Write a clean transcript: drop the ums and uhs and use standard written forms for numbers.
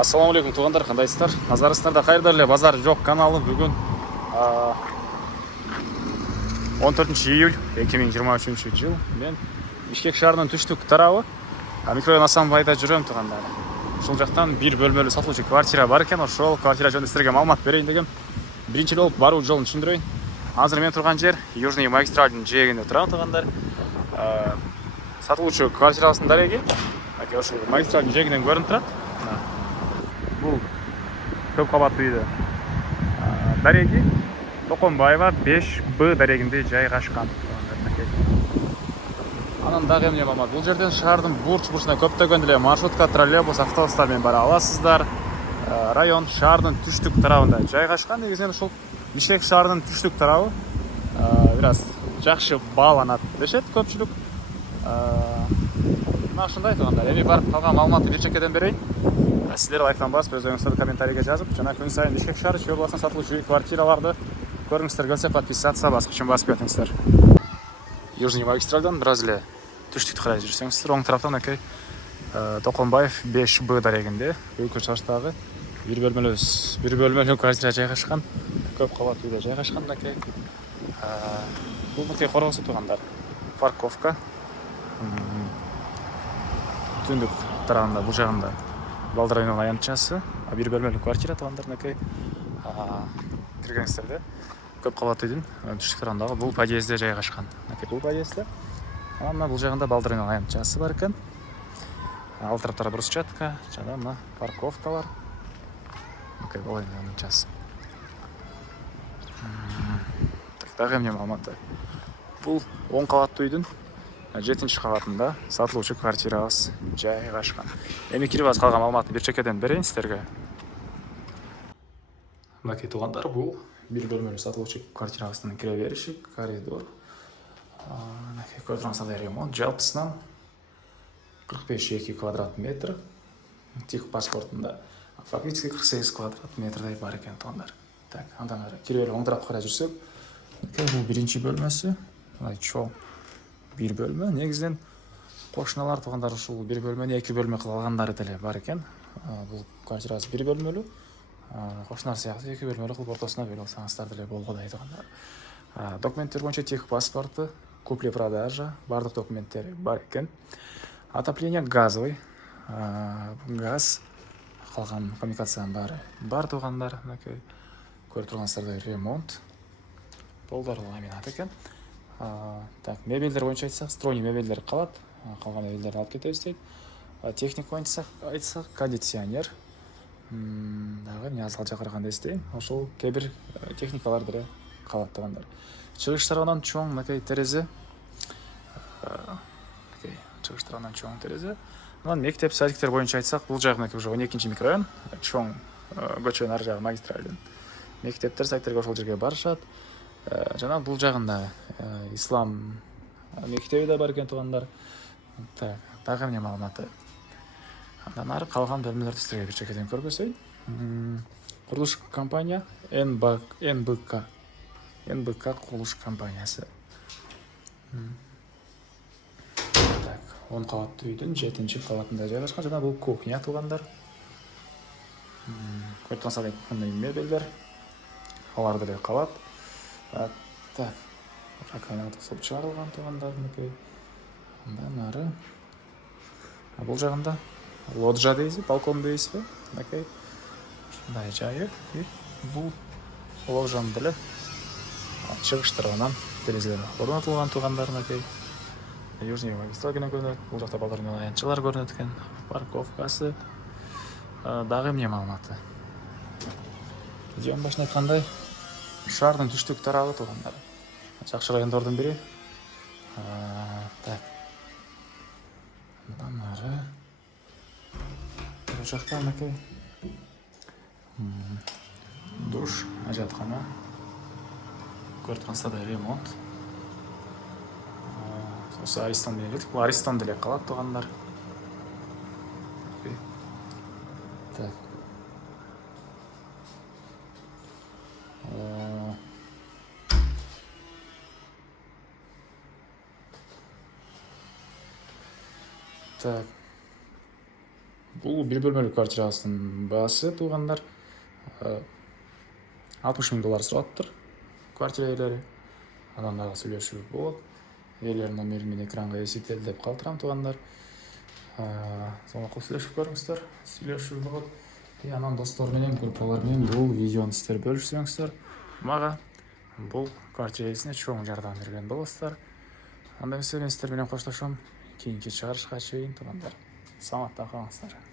Ассалаумағалейкум туғандар, қандайсыздар? Назарыңыздарда қайырлы эле базар жоқ каналы. Бүгін 14 июль 2023 жыл. Мен Бишкек шаарынын түштүк тарабы микрорайон Асанбайда жүрөм туғандар. Ушул жактан бир бөлмөлүү сатылуучу квартира бар экен. Ошол квартира жөнүндө силерге маалымат берейин дегем. Биринчи болуп баруу жолун түшүндүрөйүн. Азыр мен турган жер Южный магистралдын жээгинде турам туғандар. Сатылуучу квартирасынын дареги ошол магистралдын жээгинен көрүнүп турат. Бул көп кабаттуу үйдө дареги Токонбаева 5Б дарегинде жайгашкан. Анан дагы эмне маалымат? Бул жерден шаардын бурч-бурчуна көптөгөн эле маршрутка, троллейбус, автобустар менен бара аласыздар. Район шаардын түштүк тарабында жайгашкан. Негизинен ушул Бишкек шаарынын түштүк тарабы бир аз жакшы бааланат дешет көпчүлүк. Мына ушундай тугандар. Эми барып калган маалыматты бир чекеден берейин. Силер лайктан басып, өз оюңуздарды комментарийге жазып, жана күн сайын Бишкек шаары Чүй областына сатылуучу үй квартираларды көрүңүздөр келсе, подписаться баскычын басып кетиңиздер. Южный магистралдан бир аз эле түштүктү карай жүрсөңүздөр, оң тараптан акей Токонбаев 5Б дарегинде өйкө чарштагы бир бөлмөлүү квартира жайгашкан, көп кабаттуу үйдө жайгашкан акей. Бул акей коргосу тугандар. Парковка түндүк тарабында, бул жагында Балдар районунун аянтчасы, бир бөлмөлүү квартира тугандарынакей. Киргенсиздерде көп кабаттуу үйдүн түштүк тарабындагы бул подъездде жайгашкан. Бул подъездде. Анан бул жагында Балдар районунун аянтчасы бар экен. Ал тараптары брусчатка, жана мына парковкалар. Бул аянтчасы. Дагы эмне маалымат? Бул 10 кабаттуу үйдүн 7-кабатында сатылуучу квартирабыз жайгашкан. Эми кирип аз калган маалыматты бир чекеден берейин силерге. Мынакей тугандар, бул бир бөлмөлүү сатылуучу квартирабыздын кире бериши, коридор. Мынакей көрүп тургансыздар, ремонт жалпысынан 45 квадрат метр. Тих паспортунда фактически 48 квадрат метрдей бар экен тугандар. Так, андан ары кире берип оң тарапка карай жүрсөк, бул биринчи бөлмөсү. Мына чоң бир бөлмө. Негизинен кошуналар тугандар ушул бир бөлмөнү 2 бөлмө кылып алгандары деле бар экен. Бул квартирасы бир бөлмөлүү. Кошуналар сыяктуу 2 бөлмөлүү кылып ортосуна бөлүп алсаңыздар деле болгодай тугандар. Документтер боюнча тех паспорту, купли-продажа, бардык документтери бар экен. Отопление газовый. Газ, калган коммуникациянын баары бар тугандар. Мынакей көрүп тургансыздардай ремонт. Полдарлы ламинат экен. Так, мебелдер боюнча айтсак, стройный мебелдер калат. Калган мебелдерди алып кетебиз дейт. Техника боюнча айтсак, кондиционер. Дагы эмне азал жакырганда эстейм. Ошол кээ бир техникалар деле калат тугандар. Чыгыш тарабынан чоң мынакей терезе. Чыгыш тарабынан чоң терезе. Анан мектеп, садиктер боюнча айтсак, бул жагы мынакей уже 12-чи микрорайон, чоң көчөнүн ар жагы магистралдын. Мектептер, садиктерге ошол жерге барышат. Жана бул жагында ислам мектеби да бар экен тугандар. Так, дагы эмне маалыматы? Андан ары калган бөлмөлөрдү силерге бир чекеден көргөзөйүн. Курулуш компания НБК курулуш компаниясы. Так, 10 кабаттуу үйдүн 7-кабатында жайгашкан. Жана бул кухня тугандар. Көрүп тургансыздар, кухня мебелдер. Алар деле калат. Так, раковина тосуп чыгарылган тугандар мынакей. Андан ары бул жагында лоджия дейсиз, балкон дейсизби? Мынакей ушундай жайы. Бул ложан деле чыгыш тарабынан терезелер орнотулган тугандар мынакей. Южный магистраль көрүнөт. Бул жакта балдардын аянтчалары көрүнөт экен. Парковкасы. Дагы эмне маалыматы? Видеонун башында айткандай, шаардын түштүк тарабы тугандар. Жакшы райондордун бири. Так. Андан ары бул жакта мынакей душ, ажаткана. Көрүп тургансыздар, ремонт. Осы Аристон деле кетип, бул Аристон деле калат тугандар. Так. Так. Бұл бір бөлмелі квартирасының бағасы туғандар $60.000 сұрап тұр. Квартира иелері адамдарға сөйлесуге болады. Иелерінің номерін мен экранға есептелдеп қалдырам туғандар. Соны қол сөйлесіп көріңіздер, сөйлесуге болады. Анан достарменен, группалармен бұл видеоны сіздер бөліссеңіздер, мага бұл квартира иесіне чоң жардам берген боласыздар. Анда мен сіздерменен қоштасамын. Кейінгі шығарышқа чейин туғандар. Саламатта қалыңыздар.